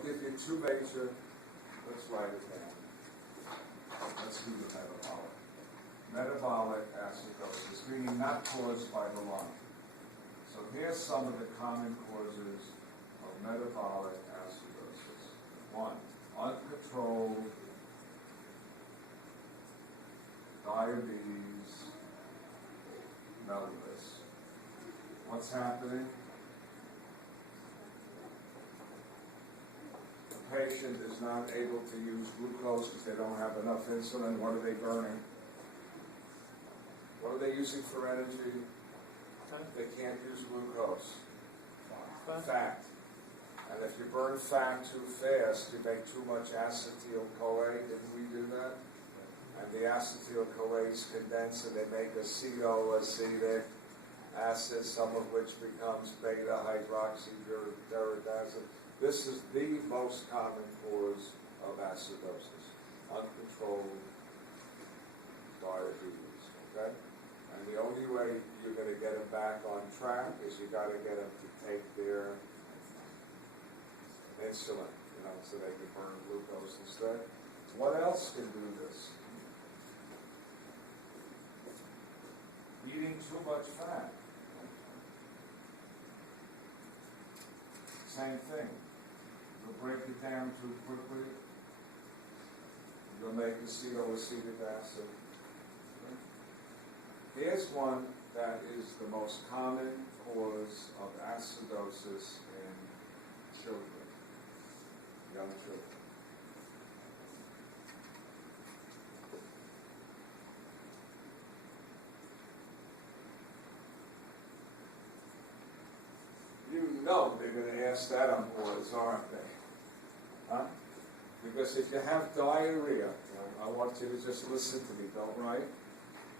I'll give you two major, let's write it down. Let's do the metabolic. Metabolic acidosis, meaning not caused by the lung. So here's some of the common causes of metabolic acidosis. 1, uncontrolled diabetes mellitus. What's happening? The patient is not able to use glucose because they don't have enough insulin. What are they burning? What are they using for energy? They can't use glucose. Fat. And if you burn fat too fast, you make too much acetyl-CoA. Didn't we do that? And the acetyl-CoAs condense and they make acetoacetic acid, some of which becomes beta-hydroxyduric acid. This is the most common cause of acidosis, uncontrolled diabetes, okay? And the only way you're going to get them back on track is you got to get them to take their insulin, so they can burn glucose instead. What else can do this? Eating too much fat. Same thing. You'll break it down too quickly. You'll make acetoacetic acid. Here's one that is the most common cause of acidosis in children, young children. You know they're going to ask that on boards, aren't they? Huh? Because if you have diarrhea, I want you to just listen to me, don't write.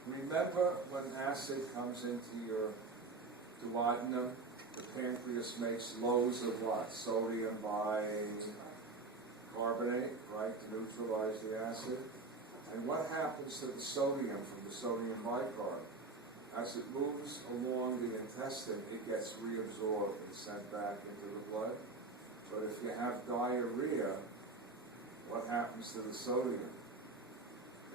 Remember when acid comes into your duodenum, the pancreas makes loads of what? Sodium bicarbonate, right, to neutralize the acid. And what happens to the sodium from the sodium bicarb? As it moves along the intestine, it gets reabsorbed and sent back into the blood. But if you have diarrhea, what happens to the sodium?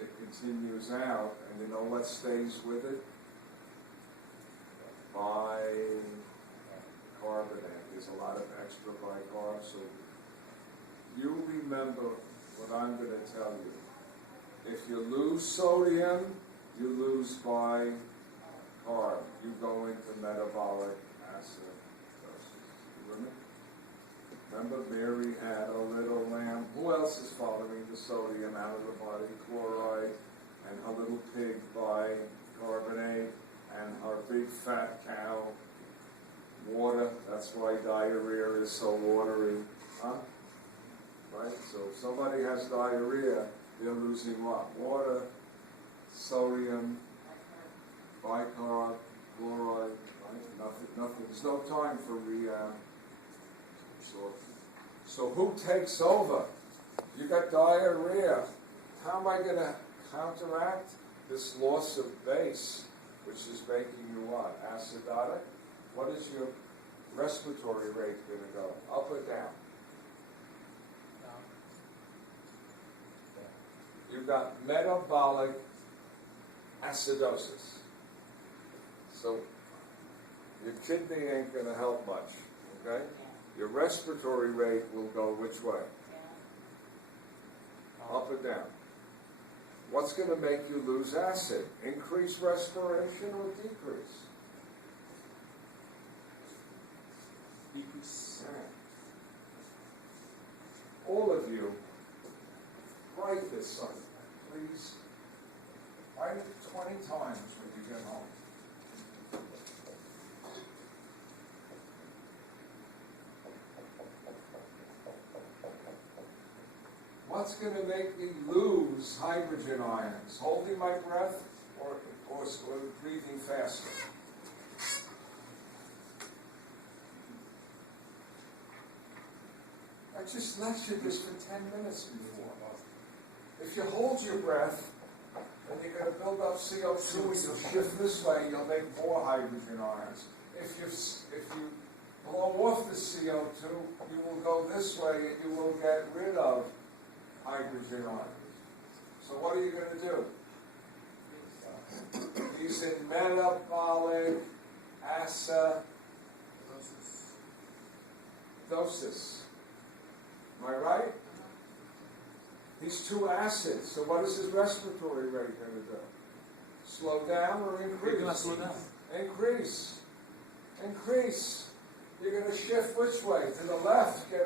It continues out, and you know what stays with it? Bicarbonate. There's a lot of extra bicarb. So you remember what I'm going to tell you. If you lose sodium, you lose bicarb. You go into metabolic acidosis. You with me? Remember, Mary had a little lamb. Who else is following the sodium out of the body? Chloride, and her little pig bicarbonate, and her big fat cow, water. That's why diarrhea is so watery. Huh? Right? So if somebody has diarrhea, they're losing what? Water, sodium, bicarb, chloride, right? Nothing. There's no time for reabsorption. So who takes over? You got diarrhea. How am I going to counteract this loss of base, which is making you what? Acidotic? What is your respiratory rate going to go? Up or down? You've got metabolic acidosis. So your kidney ain't going to help much, okay? Your respiratory rate will go which way? Up or down? What's going to make you lose acid? Increase respiration or decrease? Decrease. All of you, write this, son, please. Write it 20 times when you get home. What's going to make me lose hydrogen ions? Holding my breath or breathing faster? I just lectured this for 10 minutes before. If you hold your breath, then you're going to build up CO2 and you'll shift this way, you'll make more hydrogen ions. If you blow off the CO2, CO2, you will go this way and you will get rid of hydrogen ions. So what are you going to do? He's in metabolic acidosis. Am I right? He's two acids. So what is his respiratory rate going to do? Slow down or increase? You're going to slow down. Increase. Increase. You're going to shift which way? To the left, get